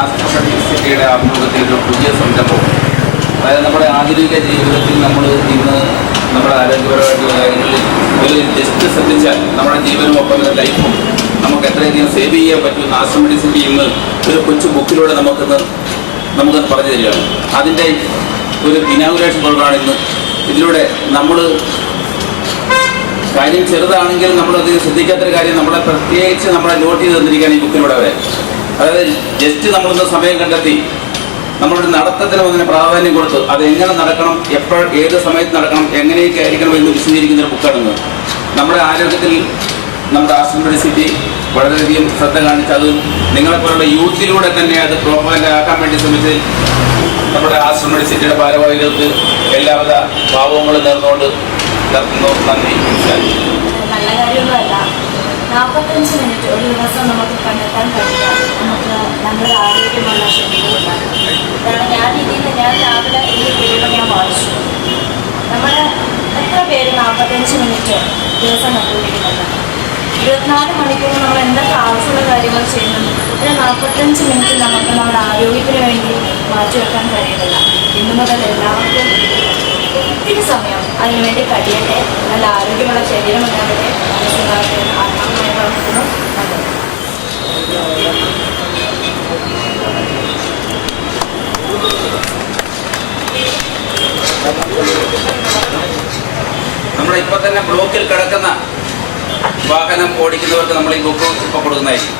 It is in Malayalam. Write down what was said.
ആസ്ട്രോമെഡിക് സിറ്റിയുടെ ആഭിമുഖ്യത്തിൽ ഒരു പുതിയ സംരംഭം. അതായത് നമ്മുടെ ആധുനിക ജീവിതത്തിൽ നമ്മൾ ഇന്ന് നമ്മുടെ ആരോഗ്യപരമായിട്ടുള്ള കാര്യങ്ങളിൽ ഒരു ജസ്റ്റ് ശ്രദ്ധിച്ചാൽ നമ്മുടെ ജീവനും ഒപ്പം ലൈഫും നമുക്ക് എത്രയധികം സേവ് ചെയ്യാൻ പറ്റും. ആസ്ട്രോമെഡിക് സിറ്റി ഇന്ന് ഒരു കൊച്ചു ബുക്കിലൂടെ നമുക്കത് പറഞ്ഞു തരികയാണ്. അതിൻ്റെ ഒരു ഇനാഗുറേഷൻ പ്രോഗ്രാമാണ് ഇന്ന്. ഇതിലൂടെ നമ്മൾ കാര്യം ചെറുതാണെങ്കിൽ നമ്മളത് ശ്രദ്ധിക്കാത്തൊരു കാര്യം പ്രത്യേകിച്ച് നമ്മളെ നോട്ട് ചെയ്ത് തന്നിരിക്കുകയാണ് ഈ ബുക്കിലൂടെ അവരെ. അതായത് ജസ്റ്റ് നമ്മളൊന്ന് സമയം കണ്ടെത്തി നമ്മളൊരു നടത്തത്തിന് അതിന് പ്രാധാന്യം കൊടുത്തു അത് എങ്ങനെ നടക്കണം, ഏത് സമയത്ത് നടക്കണം, എങ്ങനെയൊക്കെ ആയിരിക്കണം എന്ന് വിശദീകരിക്കുന്നൊരു ബുക്കാണെന്ന്. നമ്മുടെ ആരോഗ്യത്തിൽ നമ്മുടെ ആസ്ട്രോമെഡിക് സിറ്റി വളരെയധികം ശ്രദ്ധ കാണിച്ച് അത് നിങ്ങളെപ്പോലുള്ള യൂത്തിലൂടെ തന്നെ അത് പ്രോപ്പറായിട്ട് ആക്കാൻ വേണ്ടി ശ്രമിച്ചതിൽ നമ്മുടെ ആസ്ട്രോമെഡിക് സിറ്റിയുടെ ഭാരവാഹികൾക്ക് എല്ലാവിധ ഭാവങ്ങളും നേർന്നുകൊണ്ട് നന്ദി. നല്ല കാര്യമൊന്നുമല്ല. 45 മിനിറ്റ് ഒരു ദിവസം നമുക്ക് കണ്ടെത്താൻ കഴിയില്ല. നമുക്ക് നമ്മുടെ ആരോഗ്യമുള്ള ശരീരമുണ്ടാകും. കാരണം ഞാൻ രാവിലെ ഈ പേരുകൾ ഞാൻ വായിച്ചു. നമ്മുടെ എത്ര പേര് 45 മിനിറ്റ് ദിവസം കണ്ടുപിടിക്കുന്നുണ്ട്? 24 മണിക്കൂർ നമ്മൾ എന്തൊക്കെ ആവശ്യമുള്ള കാര്യങ്ങൾ ചെയ്യുന്നുണ്ട്. പിന്നെ 45 മിനിറ്റ് നമുക്ക് നമ്മുടെ ആരോഗ്യത്തിന് വേണ്ടി മാറ്റിവെക്കാൻ കഴിയുന്നില്ല. ഇന്നു മുതൽ എല്ലാവർക്കും ഒത്തിരി സമയം അതിനുവേണ്ടി കഴിയട്ടെ. നല്ല ആരോഗ്യമുള്ള ശരീരം ഉണ്ടാകട്ടെ. ആത്മാർത്ഥമായി പ്രവർത്തിക്കുന്നു. നമ്മുടെ ഇപ്പൊ തന്നെ ബ്ലോക്കിൽ കിടക്കുന്ന വാഹനം ഓടിക്കുന്നവർക്ക് നമ്മൾ ഈ ബുക്ക് ഇപ്പൊ കൊടുക്കുന്നതായിരിക്കും.